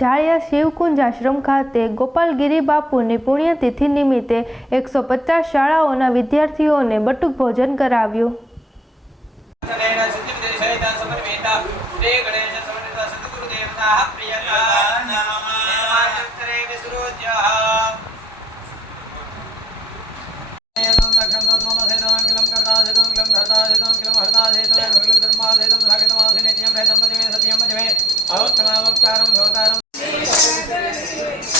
जायया शिवकुंज आश्रम ખાતે ગોપાલગીરી બાપુ ની પુણ્ય તિથિ નિમિત્તે 150 શાળાઓના વિદ્યાર્થીઓને બટુક ભોજન કરાવ્યું すごい。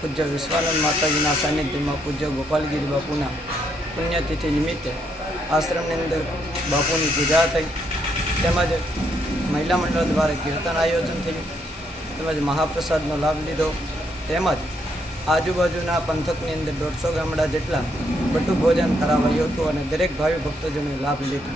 પૂજ્ય વિશ્વાનંદ માતાજીના સાનિધ્યમાં પૂજ્ય ગોપાલગીર બાપુના પુણ્યતિથિ નિમિત્તે આશ્રમની અંદર બાપુની પૂજા થઈ તેમજ મહિલા મંડળ દ્વારા કીર્તન આયોજન થયું તેમજ મહાપ્રસાદનો લાભ લીધો તેમજ આજુબાજુના પંથકની અંદર દોઢસો ગામડા જેટલા બટુ ભોજન કરાવાયું હતું અને દરેક ભાવિ ભક્તજનોએ લાભ લીધો